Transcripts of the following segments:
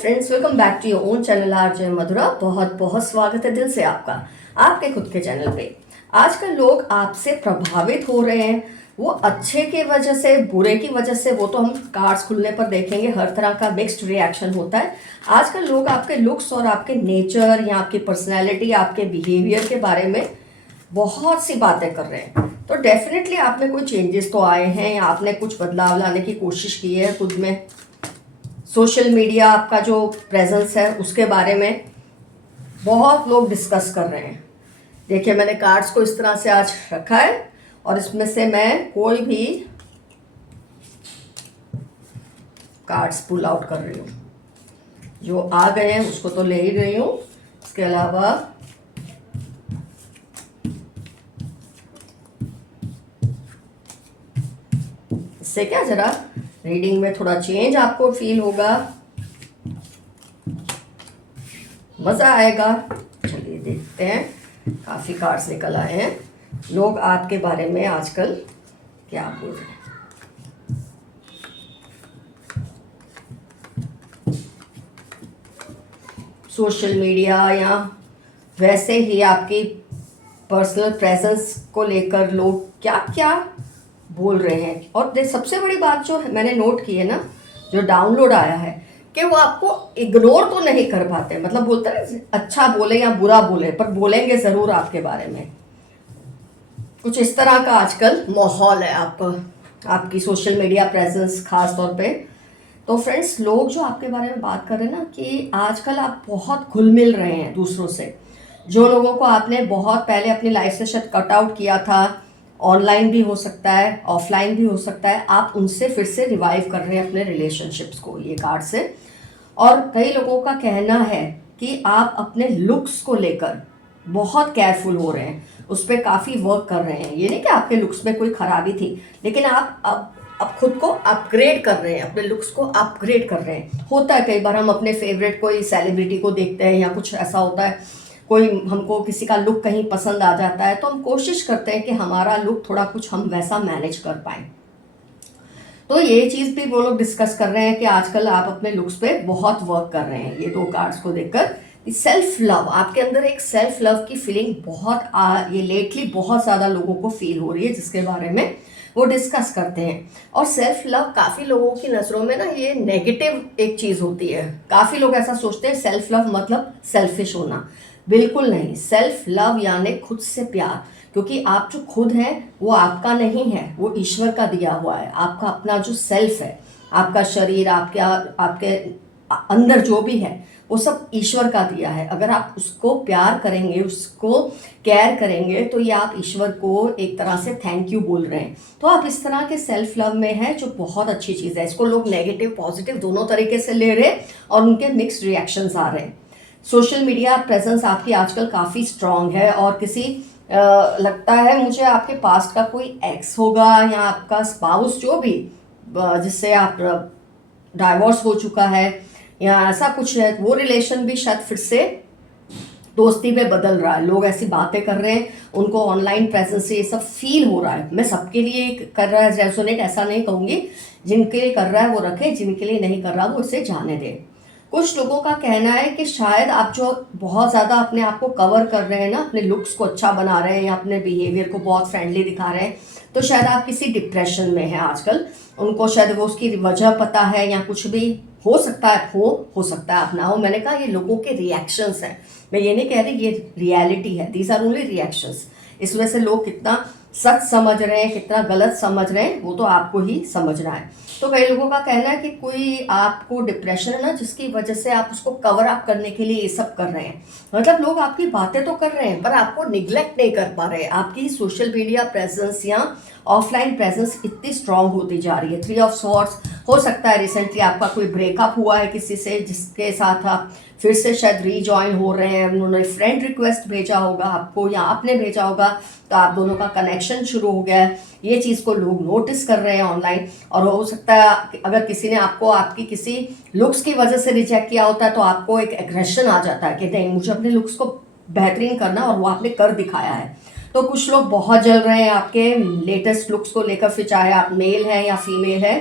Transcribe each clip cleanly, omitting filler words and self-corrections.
Friends, welcome back to your own channel RJ Madhura. बहुत बहुत स्वागत है दिल से आपका आपके खुद के चैनल पे। आजकल लोग आपसे प्रभावित हो रहे हैं, वो अच्छे की वजह से, बुरे की वजह से। वो तो हम कार्ड्स खुलने पर देखेंगे, हर तरह का मिक्स्ड रिएक्शन होता है। आजकल लोग आपके लुक्स और आपके नेचर या आपकी पर्सनैलिटी, आपके बिहेवियर के बारे में बहुत सी बातें कर रहे हैं। तो डेफिनेटली आप में कोई चेंजेस तो आए हैं या आपने कुछ बदलाव लाने की कोशिश की है खुद में। सोशल मीडिया आपका जो प्रेजेंस है उसके बारे में बहुत लोग डिस्कस कर रहे हैं। देखिए, मैंने कार्ड्स को इस तरह से आज रखा है और इसमें से मैं कोई भी कार्ड्स पुल आउट कर रही हूँ। जो आ गए हैं उसको तो ले ही रही हूँ, इसके अलावा इससे क्या जरा रीडिंग में थोड़ा चेंज आपको फील होगा, मज़ा आएगा। चलिए देखते हैं, काफ़ी कार्ड्स निकल आए हैं। लोग आपके बारे में आजकल क्या बोल रहे हैं। सोशल मीडिया या वैसे ही आपकी पर्सनल प्रेजेंस को लेकर लोग क्या क्या बोल रहे हैं। और सबसे बड़ी बात जो मैंने नोट की है ना, जो डाउनलोड आया है, कि वो आपको इग्नोर तो नहीं कर पाते। मतलब बोलते हैं अच्छा बोले या बुरा बोले, पर बोलेंगे ज़रूर आपके बारे में। कुछ इस तरह का आजकल माहौल है आपकी सोशल मीडिया प्रेजेंस खास तौर पे। तो फ्रेंड्स, लोग जो आपके बारे में बात कर रहे हैं ना, कि आजकल आप बहुत घुल मिल रहे हैं दूसरों से। जो लोगों को आपने बहुत पहले अपनी लाइफ से शायद कट आउट किया था, ऑनलाइन भी हो सकता है, ऑफलाइन भी हो सकता है, आप उनसे फिर से रिवाइव कर रहे हैं अपने रिलेशनशिप्स को ये कार्ड से। और कई लोगों का कहना है कि आप अपने लुक्स को लेकर बहुत केयरफुल हो रहे हैं, उस पर काफ़ी वर्क कर रहे हैं। ये नहीं कि आपके लुक्स में कोई खराबी थी, लेकिन आप अब खुद को अपग्रेड कर रहे हैं, अपने लुक्स को अपग्रेड कर रहे हैं। होता है कई बार हम अपने फेवरेट कोई सेलिब्रिटी को देखते हैं या कुछ ऐसा होता है, कोई हमको किसी का लुक कहीं पसंद आ जाता है, तो हम कोशिश करते हैं कि हमारा लुक थोड़ा कुछ हम वैसा मैनेज कर पाएँ। तो ये चीज़ भी वो लोग डिस्कस कर रहे हैं कि आजकल आप अपने लुक्स पे बहुत वर्क कर रहे हैं। ये दो कार्ड्स को देखकर सेल्फ लव, आपके अंदर एक सेल्फ लव की फीलिंग बहुत ये लेटली बहुत ज़्यादा लोगों को फील हो रही है, जिसके बारे में वो डिस्कस करते हैं। और सेल्फ लव काफ़ी लोगों की नज़रों में ना ये नेगेटिव एक चीज़ होती है। काफ़ी लोग ऐसा सोचते हैं सेल्फ लव मतलब सेल्फिश होना। बिल्कुल नहीं, सेल्फ लव यानी खुद से प्यार। क्योंकि आप जो खुद हैं वो आपका नहीं है, वो ईश्वर का दिया हुआ है। आपका अपना जो सेल्फ है, आपका शरीर, आपके अंदर जो भी है, वो सब ईश्वर का दिया है। अगर आप उसको प्यार करेंगे, उसको केयर करेंगे, तो ये आप ईश्वर को एक तरह से थैंक यू बोल रहे हैं। तो आप इस तरह के सेल्फ लव में है, जो बहुत अच्छी चीज़ है। इसको लोग नेगेटिव पॉजिटिव दोनों तरीके से ले रहे हैं और उनके मिक्स्ड रिएक्शंस आ रहे हैं। सोशल मीडिया प्रेजेंस आपकी आजकल काफ़ी स्ट्रांग है और किसी लगता है मुझे आपके पास्ट का कोई एक्स होगा या आपका स्पाउस जो भी, जिससे आप डाइवोर्स हो चुका है या ऐसा कुछ है, वो रिलेशन भी शायद फिर से दोस्ती में बदल रहा है। लोग ऐसी बातें कर रहे हैं, उनको ऑनलाइन प्रेजेंस से ये सब फील हो रहा है। मैं सबके लिए कर रहा है रेजोनेट ऐसा नहीं कहूँगी, जिनके लिए कर रहा है वो रखे, जिनके लिए नहीं कर रहा वो उसे जाने दे। कुछ लोगों का कहना है कि शायद आप जो बहुत ज़्यादा अपने आप को कवर कर रहे हैं ना, अपने लुक्स को अच्छा बना रहे हैं या अपने बिहेवियर को बहुत फ्रेंडली दिखा रहे हैं, तो शायद आप किसी डिप्रेशन में हैं आजकल। उनको शायद वो उसकी वजह पता है या कुछ भी हो सकता है, हो सकता है आप ना हो। मैंने कहा ये लोगों के रिएक्शंस हैं, मैं ये नहीं कह रही ये रियलिटी है। These are only reactions. इस वजह से लोग कितना सच समझ रहे हैं, कितना गलत समझ रहे हैं, वो तो आपको ही समझना है। तो कई लोगों का कहना है कि कोई आपको डिप्रेशन है ना, जिसकी वजह से आप उसको कवर अप करने के लिए ये सब कर रहे हैं। मतलब लोग आपकी बातें तो कर रहे हैं पर आपको निग्लेक्ट नहीं कर पा रहे। आपकी सोशल मीडिया प्रेजेंस या ऑफलाइन प्रेजेंस इतनी स्ट्रांग होती जा रही है। 3 ऑफ स्वॉर्ड्स, हो सकता है रिसेंटली आपका कोई ब्रेकअप हुआ है किसी से, जिसके साथ आप फिर से शायद रीजॉइन हो रहे हैं। उन्होंने फ्रेंड रिक्वेस्ट भेजा होगा आपको या आपने भेजा होगा, तो आप दोनों का कनेक्शन शुरू हो गया है। ये चीज़ को लोग नोटिस कर रहे हैं ऑनलाइन। और हो सकता है अगर किसी ने आपको आपकी किसी लुक्स की वजह से रिजेक्ट किया होता है, तो आपको एक एग्रेशन आ जाता है कि नहीं, मुझे अपने लुक्स को बेहतरीन करना, और वो आपने कर दिखाया है। तो कुछ लोग बहुत जल रहे हैं आपके लेटेस्ट लुक्स को लेकर, फिर चाहे आप मेल हैं या फीमेल है।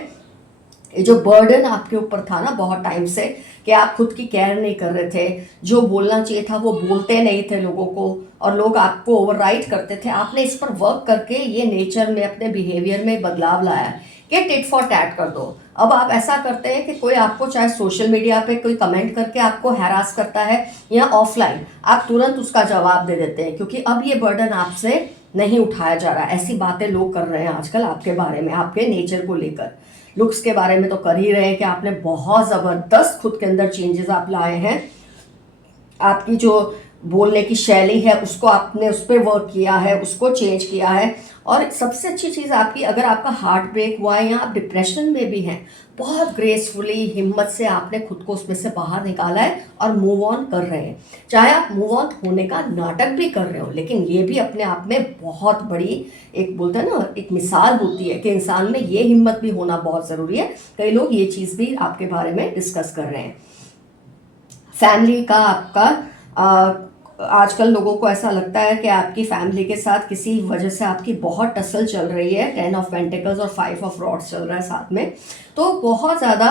ये जो बर्डन आपके ऊपर था ना बहुत टाइम से, कि आप खुद की केयर नहीं कर रहे थे, जो बोलना चाहिए था वो बोलते नहीं थे लोगों को, और लोग आपको ओवरराइड करते थे, आपने इस पर वर्क करके ये नेचर में, अपने बिहेवियर में बदलाव लाया है कि टिट फॉर टैट कर दो। अब आप ऐसा करते हैं कि कोई आपको चाहे सोशल मीडिया पे कोई कमेंट करके आपको हैरास करता है या ऑफलाइन, आप तुरंत उसका जवाब दे देते हैं, क्योंकि अब ये बर्डन आपसे नहीं उठाया जा रहा है। ऐसी बातें लोग कर रहे हैं आजकल आपके बारे में, आपके नेचर को लेकर। लुक्स के बारे में तो कर ही रहे हैं कि आपने बहुत ज़बरदस्त खुद के अंदर चेंजेस आप लाए हैं। आपकी जो बोलने की शैली है उसको आपने उस पर वर्क किया है, उसको चेंज किया है। और सबसे अच्छी चीज़ आपकी, अगर आपका हार्ट ब्रेक हुआ है या आप डिप्रेशन में भी हैं, बहुत ग्रेसफुली हिम्मत से आपने खुद को उसमें से बाहर निकाला है और मूव ऑन कर रहे हैं। चाहे आप मूव ऑन होने का नाटक भी कर रहे हो, लेकिन ये भी अपने आप में बहुत बड़ी, एक बोलते हैं ना, एक मिसाल होती है कि इंसान में ये हिम्मत भी होना बहुत ज़रूरी है। कई लोग ये चीज़ भी आपके बारे में डिस्कस कर रहे हैं। फैमिली का आपका आजकल लोगों को ऐसा लगता है कि आपकी फैमिली के साथ किसी वजह से आपकी बहुत टसल चल रही है। 10 ऑफ पेंटिकल्स और 5 ऑफ रॉड्स चल रहा है साथ में, तो बहुत ज़्यादा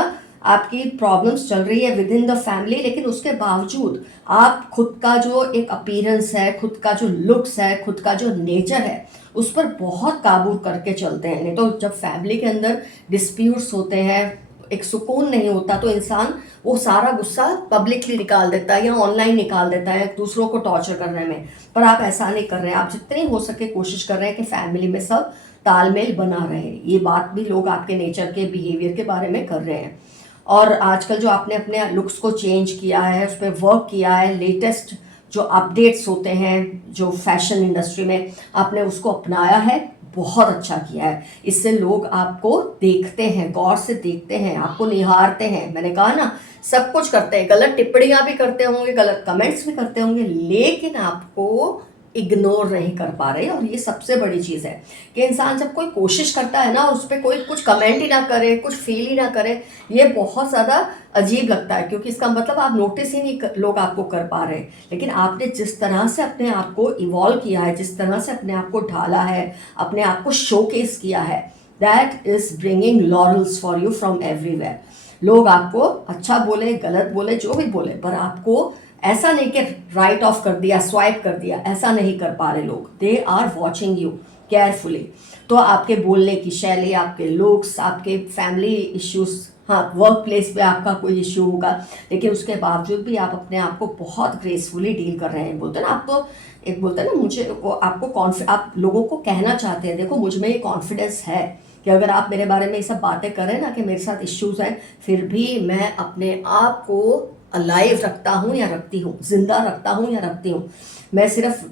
आपकी प्रॉब्लम्स चल रही है विद इन द फैमिली। लेकिन उसके बावजूद आप खुद का जो एक अपीयरेंस है, खुद का जो लुक्स है, खुद का जो नेचर है, उस पर बहुत काबू करके चलते हैं। नहीं तो जब फैमिली के अंदर डिस्प्यूट्स होते हैं, एक सुकून नहीं होता, तो इंसान वो सारा गुस्सा पब्लिकली निकाल देता है या ऑनलाइन निकाल देता है दूसरों को टॉर्चर करने में। पर आप ऐसा नहीं कर रहे हैं, आप जितनी हो सके कोशिश कर रहे हैं कि फैमिली में सब तालमेल बना रहे। ये बात भी लोग आपके नेचर के बिहेवियर के बारे में कर रहे हैं। और आजकल जो आपने अपने लुक्स को चेंज किया है, उस पर वर्क किया है, लेटेस्ट जो अपडेट्स होते हैं जो फैशन इंडस्ट्री में, आपने उसको अपनाया है, बहुत अच्छा किया है। इससे लोग आपको देखते हैं, गौर से देखते हैं, आपको निहारते हैं। मैंने कहा ना, सब कुछ करते हैं, गलत टिप्पणियां भी करते होंगे, गलत कमेंट्स भी करते होंगे, लेकिन आपको इग्नोर नहीं कर पा रहे। और ये सबसे बड़ी चीज़ है कि इंसान जब कोई कोशिश करता है ना, और उस पर कोई कुछ कमेंट ही ना करे, कुछ फील ही ना करे, ये बहुत ज़्यादा अजीब लगता है, क्योंकि इसका मतलब आप नोटिस ही नहीं लोग आपको कर पा रहे। लेकिन आपने जिस तरह से अपने आप को इवॉल्व किया है, जिस तरह से अपने आप को ढाला है, अपने आप को शोकेस किया है, that is bringing laurels for you from everywhere. लोग आपको अच्छा बोले, गलत बोले, जो भी बोले, पर आपको ऐसा नहीं कि राइट ऑफ कर दिया, स्वाइप कर दिया, ऐसा नहीं कर पा रहे लोग। They are watching you carefully. तो आपके बोलने की शैली, आपके लुक्स, आपके फैमिली इश्यूज, हाँ वर्क प्लेस पे आपका कोई इश्यू होगा, लेकिन उसके बावजूद भी आप अपने आप को बहुत ग्रेसफुली डील कर रहे हैं। बोलते हैं ना, आप तो एक बोलते हैं ना, मुझे वो आपको आप लोगों को कहना चाहते हैं, देखो मुझ में ये कॉन्फिडेंस है कि अगर आप मेरे बारे में ये सब बातें करें ना कि मेरे साथ इश्यूज हैं, फिर भी मैं अपने आप को अलाइव रखता हूँ या रखती हूँ, जिंदा रखता हूँ या रखती हूँ। मैं सिर्फ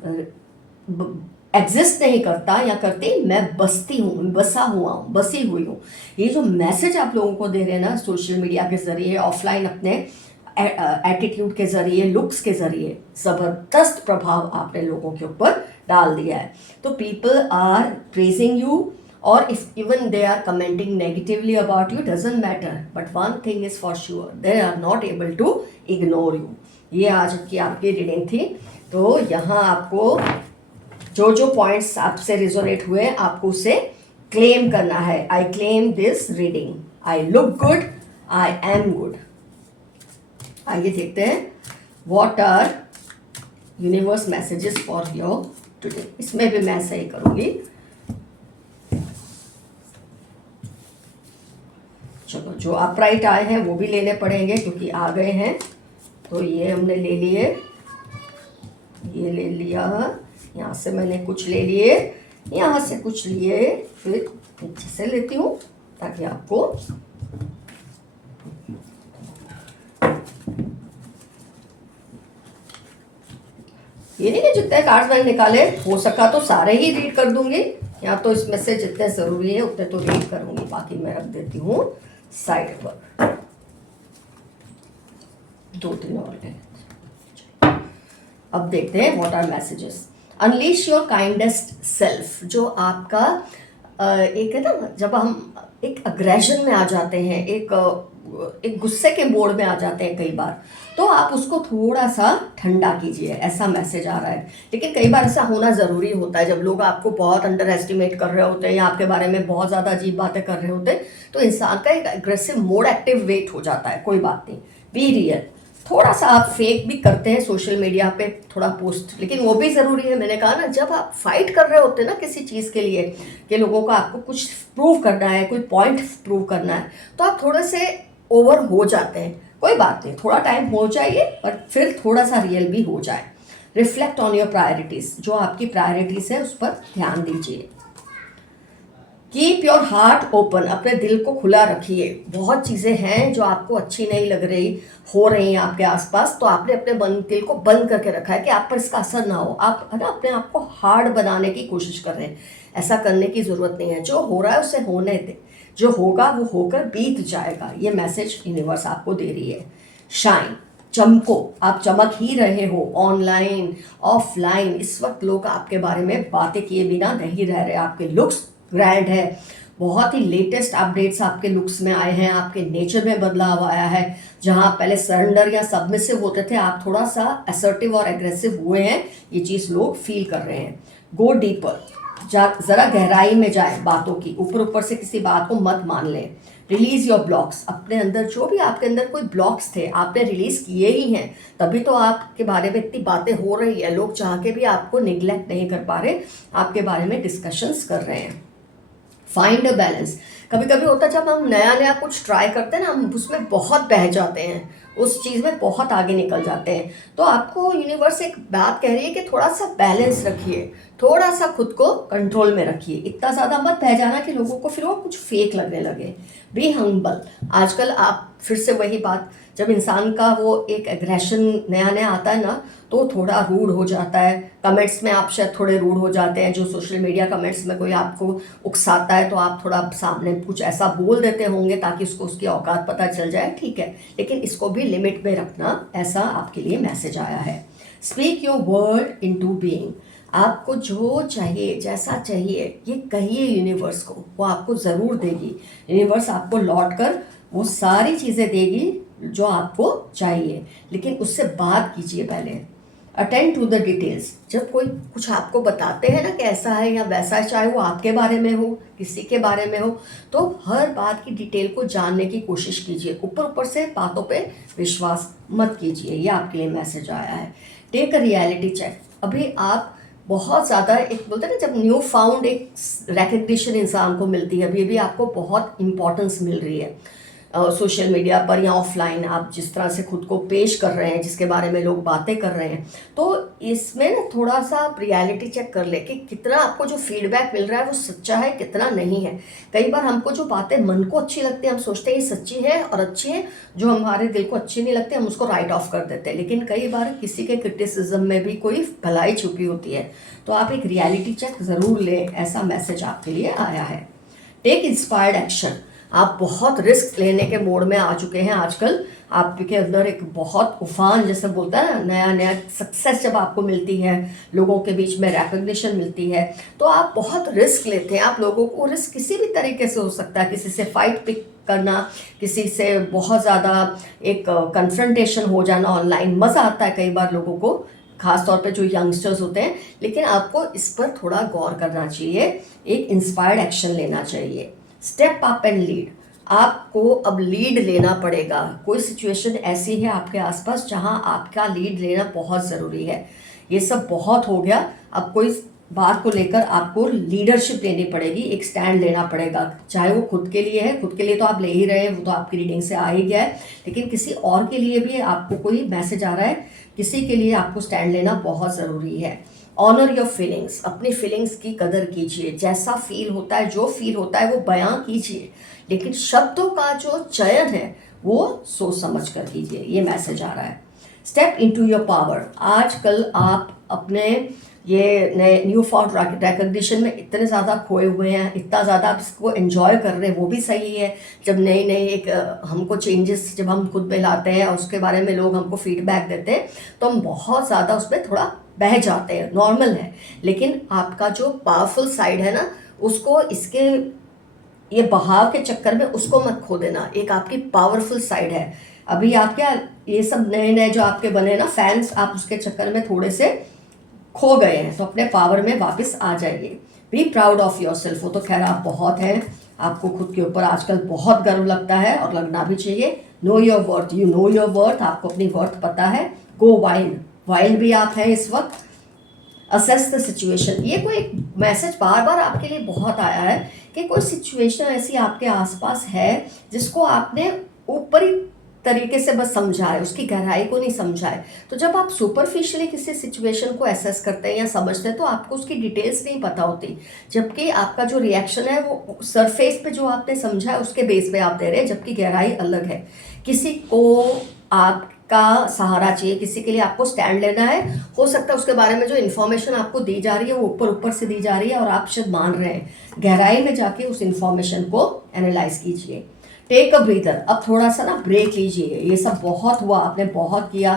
एग्जिस्ट नहीं करता या करती, मैं बसती हूँ, बसा हुआ हूँ, बसी हुई हूँ। ये जो मैसेज आप लोगों को दे रहे हैं ना, सोशल मीडिया के ज़रिए, ऑफलाइन अपने एटीट्यूड के ज़रिए, लुक्स के ज़रिए, ज़बरदस्त प्रभाव आपने लोगों के ऊपर डाल दिया है। तो people are praising you, or if even they are commenting negatively about you, doesn't matter, but one thing is for sure, they are not able to ignore you. ये आज की आपकी रीडिंग थी। तो यहाँ आपको जो जो पॉइंट्स आपसे रिजोनेट हुए, आपको उसे क्लेम करना है। I claim this reading, I look good, I am good. आइए देखते हैं what are universe messages for your today. इसमें भी मैं सही करूँगी। चलो, जो अपराइट आए हैं वो भी लेने पड़ेंगे क्योंकि आ गए हैं। तो ये हमने ले लिए, ये ले लिया, यहाँ से मैंने कुछ ले लिए, यहाँ से कुछ लिए, फिर नीचे से लेती हूँ ताकि आपको ये नहीं कि जितने कार्ड्स मैंने निकाले हो सका तो सारे ही रीड कर दूंगी, या तो इसमें से जितने ज़रूरी है उतने तो रीड करूंगी, बाकी मैं रख देती हूँ साइड पर। 2-3 और ले। अब देखते हैं what are messages. Unleash your kindest self, जो आपका एक है ना, जब हम एक अग्रेशन में आ जाते हैं, एक गुस्से के मोड में आ जाते हैं कई बार, तो आप उसको थोड़ा सा ठंडा कीजिए, ऐसा मैसेज आ रहा है। लेकिन कई बार ऐसा होना ज़रूरी होता है, जब लोग आपको बहुत अंडर एस्टिमेट कर रहे होते हैं या आपके बारे में बहुत ज़्यादा अजीब बातें कर रहे होते हैं, तो इंसान का एक एग्रेसिव मोड एक्टिवेट हो जाता है। कोई बात नहीं, बी रियल। थोड़ा सा आप फेक भी करते हैं सोशल मीडिया पे थोड़ा पोस्ट, लेकिन वो भी ज़रूरी है। मैंने कहा ना, जब आप फाइट कर रहे होते हैं ना किसी चीज़ के लिए, कि लोगों को आपको कुछ प्रूव करना है, कोई पॉइंट प्रूव करना है, तो आप थोड़े से ओवर हो जाते हैं। कोई बात नहीं, थोड़ा टाइम हो जाइए और फिर थोड़ा सा रियल भी हो जाए। रिफ्लेक्ट ऑन योर प्रायोरिटीज़, जो आपकी प्रायोरिटीज़ है उस पर ध्यान दीजिए। कीप योर हार्ट ओपन, अपने दिल को खुला रखिए। बहुत चीज़ें हैं जो आपको अच्छी नहीं लग रही, हो रही हैं आपके आसपास, तो आपने अपने दिल को बंद करके रखा है कि आप पर इसका असर ना हो। आप है ना, अपने आप को हार्ड बनाने की कोशिश कर रहे हैं। ऐसा करने की ज़रूरत नहीं है। जो हो रहा है उसे होने दे, जो होगा वो होकर बीत जाएगा। ये मैसेज यूनिवर्स आपको दे रही है। शाइन, चमको, आप चमक ही रहे हो। ऑनलाइन, ऑफलाइन, इस वक्त लोग आपके बारे में बातें किए बिना नहीं रह रहे। आपके लुक्स ग्रैंड है, बहुत ही लेटेस्ट अपडेट्स आपके लुक्स में आए हैं, आपके नेचर में बदलाव आया है। जहां पहले सरेंडर या सबमिसिव होते थे, आप थोड़ा सा असर्टिव और एग्रेसिव हुए हैं। ये चीज़ लोग फील कर रहे हैं। गो डीपर, ज़रा गहराई में जाए बातों की, ऊपर ऊपर से किसी बात को मत मान लें। रिलीज योर ब्लॉक्स, अपने अंदर जो भी आपके अंदर कोई ब्लॉक्स थे आपने रिलीज किए ही हैं, तभी तो आपके बारे में इतनी बातें हो रही है। लोग चाह के भी आपको निगलेक्ट नहीं कर पा रहे, आपके बारे में डिस्कशंस कर रहे हैं। फाइंड अ बैलेंस, कभी कभी होता है जब हम नया नया कुछ ट्राई करते हैं ना, हम उसमें बहुत बह जाते हैं, उस चीज़ में बहुत आगे निकल जाते हैं। तो आपको यूनिवर्स एक बात कह रही है कि थोड़ा सा बैलेंस रखिए, थोड़ा सा खुद को कंट्रोल में रखिए। इतना ज़्यादा मत बह जाना कि लोगों को फिर वो कुछ फेक लगने लगे। बी हम्बल, आजकल आप फिर से वही बात, जब इंसान का वो एक एग्रेशन नया नया आता है ना, तो थोड़ा रूड हो जाता है। कमेंट्स में आप शायद थोड़े रूड हो जाते हैं, जो सोशल मीडिया कमेंट्स में कोई आपको उकसाता है तो आप थोड़ा सामने कुछ ऐसा बोल देते होंगे ताकि उसको उसकी औकात पता चल जाए, ठीक है, लेकिन इसको भी लिमिट में रखना, ऐसा आपके लिए मैसेज आया है। Speak your word into being, आपको जो चाहिए, जैसा चाहिए, ये कहिए यूनिवर्स को, वो आपको ज़रूर देगी। यूनिवर्स आपको लौट कर वो सारी चीज़ें देगी जो आपको चाहिए, लेकिन उससे बात कीजिए पहले। अटेंड टू द डिटेल्स, जब कोई कुछ आपको बताते हैं ना कि ऐसा है या वैसा है, चाहे वो आपके बारे में हो, किसी के बारे में हो, तो हर बात की डिटेल को जानने की कोशिश कीजिए। ऊपर ऊपर से बातों पे विश्वास मत कीजिए। ये आपके लिए मैसेज आया है। टेक अ रियलिटी चेक, अभी आप बहुत ज़्यादा, एक बोलते हैं ना, जब न्यू फाउंड एक रिकग्निशन इंसान को मिलती है, अभी अभी आपको बहुत इंपॉर्टेंस मिल रही है सोशल मीडिया पर या ऑफलाइन, आप जिस तरह से खुद को पेश कर रहे हैं, जिसके बारे में लोग बातें कर रहे हैं, तो इसमें ना थोड़ा सा आप रियलिटी चेक कर ले कि कितना आपको जो फीडबैक मिल रहा है वो सच्चा है, कितना नहीं है। कई बार हमको जो बातें मन को अच्छी लगती है, हम सोचते हैं ये सच्ची है और अच्छी है, जो हमारे दिल को अच्छी नहीं लगती हम उसको राइट ऑफ कर देते हैं। लेकिन कई बार किसी के क्रिटिसिज्म में भी कोई भलाई छुपी होती है, तो आप एक रियलिटी चेक ज़रूर लें, ऐसा मैसेज आपके लिए आया है। टेक इंस्पायर्ड एक्शन, आप बहुत रिस्क लेने के मोड में आ चुके हैं आजकल। आपके अंदर एक बहुत उफान, जैसे बोलता है ना, नया नया सक्सेस जब आपको मिलती है, लोगों के बीच में रिकग्निशन मिलती है, तो आप बहुत रिस्क लेते हैं। आप लोगों को रिस्क किसी भी तरीके से हो सकता है, किसी से फाइट पिक करना, किसी से बहुत ज़्यादा एक कन्फ्रंटेशन हो जाना ऑनलाइन। मज़ा आता है कई बार लोगों को, खास तौर पे जो यंगस्टर्स होते हैं, लेकिन आपको इस पर थोड़ा गौर करना चाहिए, एक इंस्पायर्ड एक्शन लेना चाहिए। स्टेप अप एंड लीड, आपको अब लीड लेना पड़ेगा। कोई सिचुएशन ऐसी है आपके आसपास जहां आपका लीड लेना बहुत ज़रूरी है। ये सब बहुत हो गया, अब कोई बात को लेकर आपको लीडरशिप लेनी पड़ेगी, एक स्टैंड लेना पड़ेगा। चाहे वो खुद के लिए है, खुद के लिए तो आप ले ही रहे हैं, वो तो आपकी रीडिंग से आ ही गया है, लेकिन किसी और के लिए भी आपको कोई मैसेज आ रहा है, किसी के लिए आपको स्टैंड लेना बहुत ज़रूरी है। ऑनर योर फीलिंग्स, अपनी फीलिंग्स की कदर कीजिए। जैसा फील होता है, जो फील होता है वो बयां कीजिए, लेकिन शब्दों का जो चयन है वो सोच समझ कर कीजिए। ये मैसेज आ रहा है। स्टेप इनटू योर पावर, आजकल आप अपने ये नए न्यू फाउंड रिकग्निशन में इतने ज़्यादा खोए हुए हैं, इतना ज़्यादा आप इसको एंजॉय कर रहे हैं, वो भी सही है। जब नई नई एक हमको चेंजेस जब हम खुद में लाते हैं और उसके बारे में लोग हमको फीडबैक देते हैं, तो हम बहुत ज़्यादा उसमें थोड़ा बह जाते हैं, नॉर्मल है। लेकिन आपका जो पावरफुल साइड है ना, उसको इसके ये बहाव के चक्कर में उसको मत खो देना। एक आपकी पावरफुल साइड है। अभी आप क्या, ये सब नए नए जो आपके बने ना फैंस, आप उसके चक्कर में थोड़े से खो गए हैं, तो अपने पावर में वापस आ जाइए। Be proud of your self. वो तो खैर आप बहुत हैं, आपको खुद के ऊपर आजकल बहुत गर्व लगता है और लगना भी चाहिए। Know your worth, you know your worth, आपको अपनी वर्थ पता है। गो वाइल्ड, वाइल्ड भी आप हैं इस वक्त। Assess the situation. ये कोई एक मैसेज बार बार आपके लिए बहुत आया है कि कोई सिचुएशन ऐसी आपके आसपास है जिसको आपने ऊपरी तरीके से बस समझा है, उसकी गहराई को नहीं समझा है। तो जब आप सुपरफिशियली किसी सिचुएशन को एसेस करते हैं या समझते हैं तो आपको उसकी डिटेल्स नहीं पता होती, जबकि आपका जो रिएक्शन है वो सरफेस पे जो आपने समझा है उसके बेस पे आप दे रहे हैं, जबकि गहराई अलग है। किसी को आपका सहारा चाहिए, किसी के लिए आपको स्टैंड लेना है, हो सकता है उसके बारे में जो इन्फॉर्मेशन आपको दी जा रही है वो ऊपर ऊपर से दी जा रही है और आप शायद मान रहे हैं। गहराई में जाके उस इन्फॉर्मेशन को एनालाइज कीजिए। Take a breather. अब थोड़ा सा ना ब्रेक लीजिए। ये सब बहुत हुआ, आपने बहुत किया,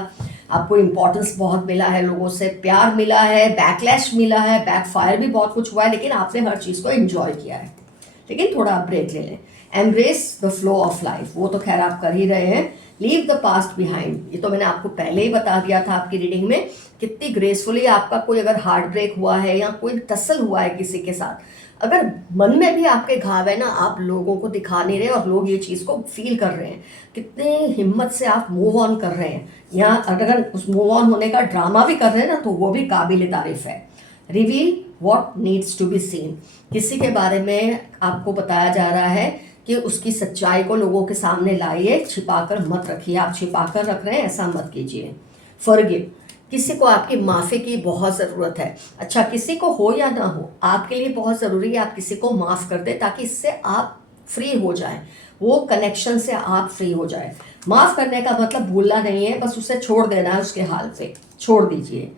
आपको इम्पोर्टेंस बहुत मिला है, लोगों से प्यार मिला है, बैकलैश मिला है, बैकफायर भी बहुत कुछ हुआ है, लेकिन आपने हर चीज़ को एंजॉय किया है। लेकिन थोड़ा आप ब्रेक ले लें। Embrace the flow of life. वो तो खैर आप कर ही रहे हैं। Leave the past behind. ये तो मैंने आपको पहले ही बता दिया था आपकी रीडिंग में, कितनी ग्रेसफुली आपका कोई अगर हार्ट ब्रेक हुआ है या कोई टसल हुआ है किसी के साथ, अगर मन में भी आपके घाव है ना, आप लोगों को दिखा नहीं रहे और लोग ये चीज़ को फील कर रहे हैं, कितने हिम्मत से आप मूव ऑन कर रहे हैं, या अगर उस मूव ऑन होने का ड्रामा भी कर रहे हैं ना तो वो भी काबिल तारीफ है। Reveal what needs to be seen. किसी के बारे में आपको बताया जा रहा है कि उसकी सच्चाई को लोगों के सामने लाइए, छिपाकर मत रखिए। आप छिपाकर रख रहे हैं, ऐसा मत कीजिए। फॉरगिव। किसी को आपकी माफ़ी की बहुत ज़रूरत है। अच्छा, किसी को हो या ना हो, आपके लिए बहुत ज़रूरी है आप किसी को माफ़ कर दें, ताकि इससे आप फ्री हो जाएं, वो कनेक्शन से आप फ्री हो जाएं। माफ़ करने का मतलब भूलना नहीं है, बस उसे छोड़ देना है, उसके हाल पे छोड़ दीजिए।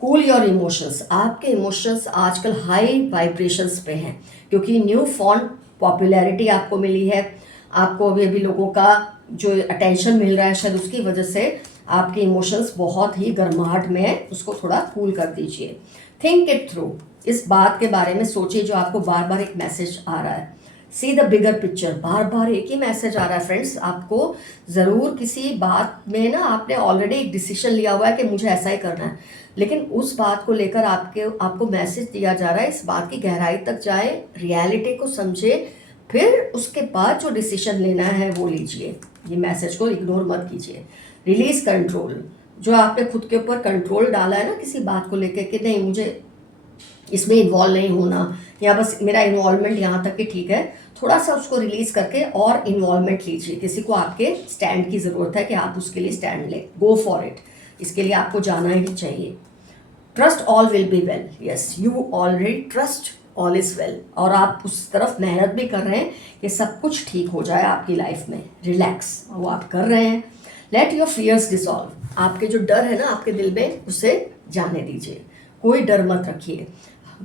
Cool your emotions. आपके इमोशंस आजकल हाई वाइब्रेशंस पे हैं, क्योंकि न्यू फॉन्ट पॉपुलैरिटी आपको मिली है। आपको अभी अभी लोगों का जो अटेंशन मिल रहा है, शायद उसकी वजह से आपके इमोशंस बहुत ही गर्माहट में है, उसको थोड़ा कूल कर दीजिए। Think it through. इस बात के बारे में सोचिए जो आपको बार बार एक मैसेज आ रहा है। See the bigger picture. बार बार एक ही मैसेज आ रहा है फ्रेंड्स। आपको ज़रूर किसी बात में ना, आपने ऑलरेडी एक डिसीजन लिया हुआ है कि मुझे ऐसा ही करना है, लेकिन उस बात को लेकर आपको मैसेज दिया जा रहा है, इस बात की गहराई तक जाए, रियलिटी को समझे, फिर उसके बाद जो डिसीजन लेना है वो लीजिए। ये मैसेज को इग्नोर मत कीजिए। Release control. जो आपने खुद के ऊपर कंट्रोल डाला है ना किसी बात को लेकर कि नहीं मुझे इसमें इन्वॉल्व नहीं होना, या बस मेरा इन्वॉल्वमेंट यहाँ तक कि ठीक है, थोड़ा सा उसको रिलीज करके और इन्वॉल्वमेंट लीजिए। किसी को आपके स्टैंड की ज़रूरत है कि आप उसके लिए स्टैंड लें, गो फॉर इट। इसके लिए आपको जाना ही चाहिए। Trust all will be well. Yes, you already trust all is well, और आप उस तरफ मेहनत भी कर रहे हैं कि सब कुछ ठीक हो जाए आपकी लाइफ में। रिलैक्स, वो आप कर रहे हैं। Let your fears dissolve. आपके जो डर है ना आपके दिल में, उसे जाने दीजिए, कोई डर मत रखिए।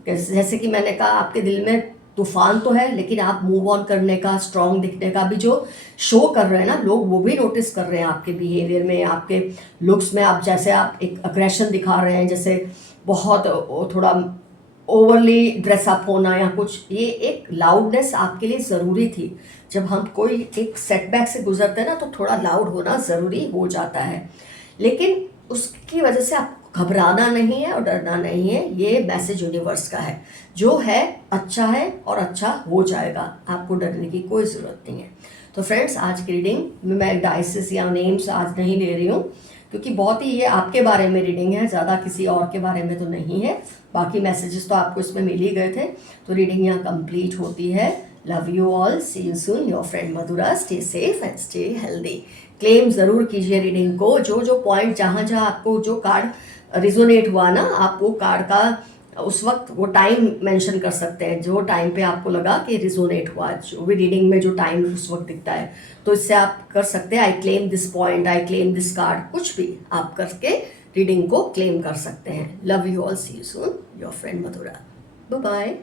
जैसे कि मैंने कहा, आपके दिल में तूफान तो है, लेकिन आप मूव ऑन करने का, स्ट्रॉन्ग दिखने का भी जो शो कर रहे हैं ना लोग, वो भी नोटिस कर रहे हैं आपके बिहेवियर में, आपके लुक्स में। आप जैसे आप एक अग्रेशन दिखा रहे हैं, जैसे बहुत थोड़ा ओवरली ड्रेसअप होना या कुछ, ये एक लाउडनेस आपके लिए ज़रूरी थी। जब हम कोई एक सेटबैक से गुजरते हैं ना तो थोड़ा लाउड होना ज़रूरी हो जाता है, लेकिन उसकी वजह से आप घबराना नहीं है और डरना नहीं है। ये मैसेज यूनिवर्स का है, जो है अच्छा है और अच्छा हो जाएगा, आपको डरने की कोई ज़रूरत नहीं है। तो फ्रेंड्स, आज की रीडिंग में मैं डाइसिस या नेम्स आज नहीं ले रही हूँ, क्योंकि बहुत ही ये आपके बारे में रीडिंग है, ज़्यादा किसी और के बारे में तो नहीं है। बाकी मैसेजेस तो आपको इसमें मिल ही गए थे। तो रीडिंग यहाँ कंप्लीट होती है। Love you all, see you soon, your friend Madhura. Stay safe and stay healthy. Claim ज़रूर कीजिए रीडिंग को। जो जो पॉइंट, जहाँ जहाँ आपको जो कार्ड रिजोनेट हुआ ना, आप वो कार्ड का उस वक्त वो टाइम मेंशन कर सकते हैं, जो टाइम पे आपको लगा कि रिजोनेट हुआ, जो भी रीडिंग में जो टाइम उस वक्त दिखता है, तो इससे आप कर सकते हैं आई claim this point, I claim this card, कुछ भी आप करके रीडिंग को क्लेम कर सकते हैं। Love you all, see you soon, your friend Madhura. Bye bye.